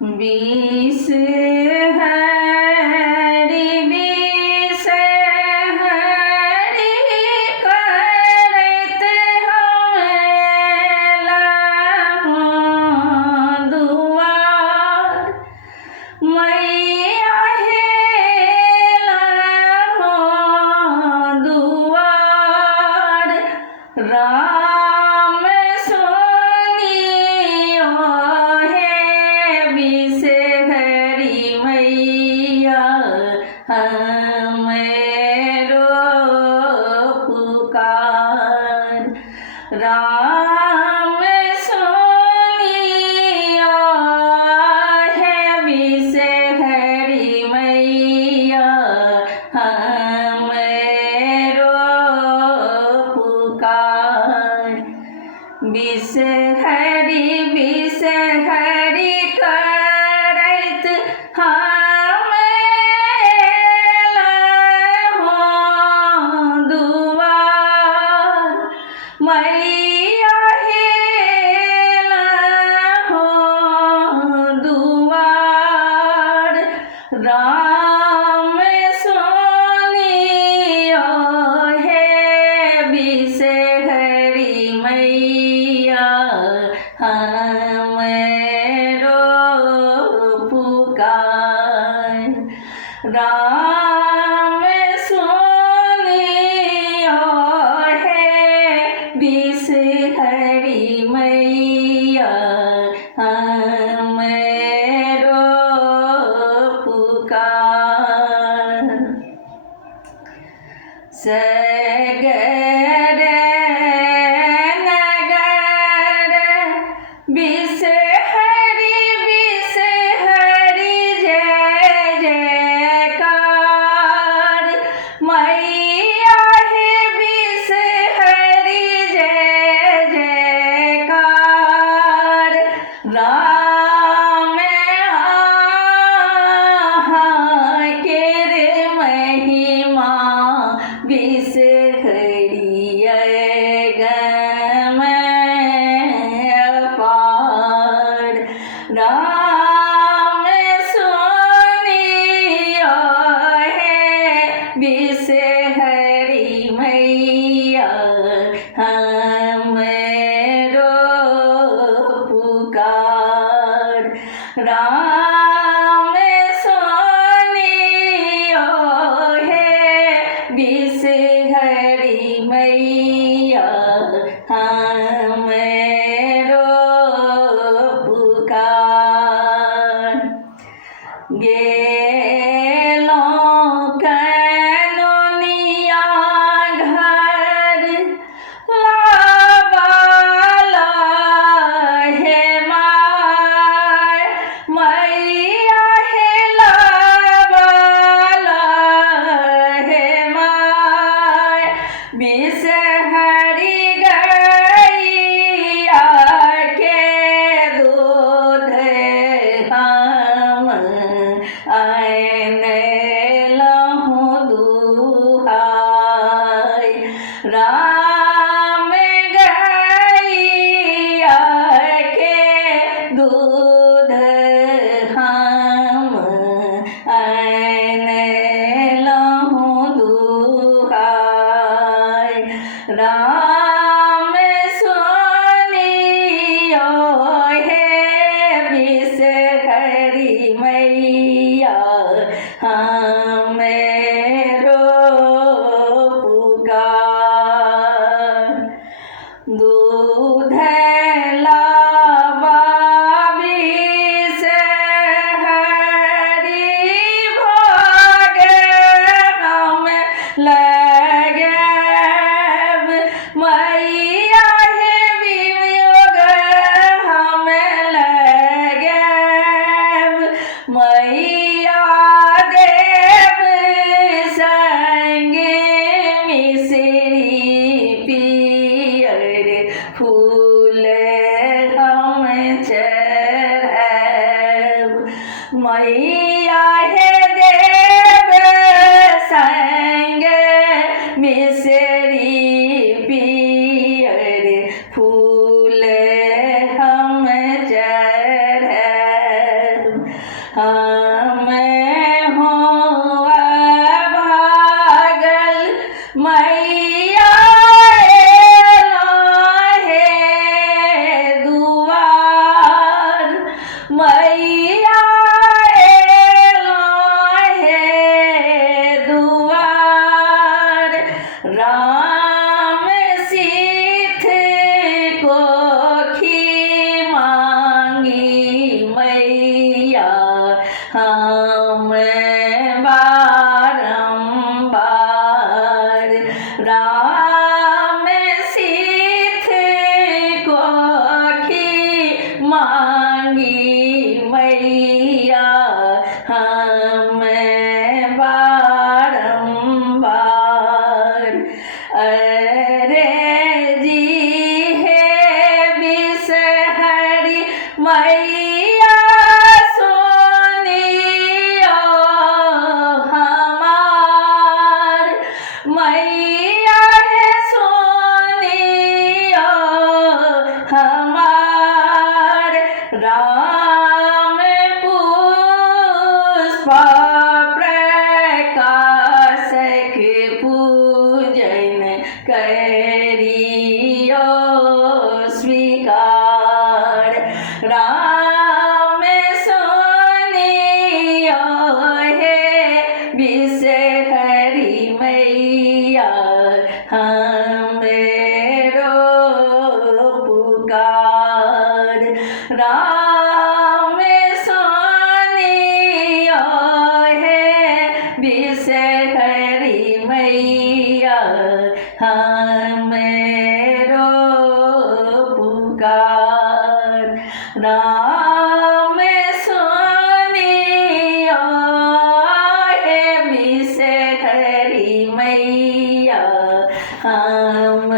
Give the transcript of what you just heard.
विष हरि विष हरि करत हम दुआर मैया हेला दुआर राम सोनियो हे विष हरि मैया हमरो पुकार राम सोनिया है विष हरि मैया हमरो पुकार विष हरि करत हम दुआर मैया हेला दुआर राम सोनिया हे विष हरि मैया हमरो पुकार राम सोनिया हे विष हरि मैया हमरो पुकार सगर नगर विष हरि जय जयकार मैया हे विष हरि जय जयकार राम के रे महिमा विष हरि गम अपार राम सोनिया है विष हरि मैया हमरो पुकार राम सोनिया है विष हरि मैया हमरो पुकार गेलों कनुनिया घर लाबाला हे माय मैया हे लाबाला हे माय विष हरि गैया के दूध हम मांगी मैया हम बारंबार। अरे जी है बिसहरी मैया सुनियो हमार। मैया है सुनियो हमार। राम पुष्प प्रकाशक पूजन करियो स्वीकार। राम सुनियो हे बिसहरी मैया हमरो पुकार। राम सुनियो हे बिसहरी मैया हमरो पुकार। राम सुनियो हे बिसहरी मैया हम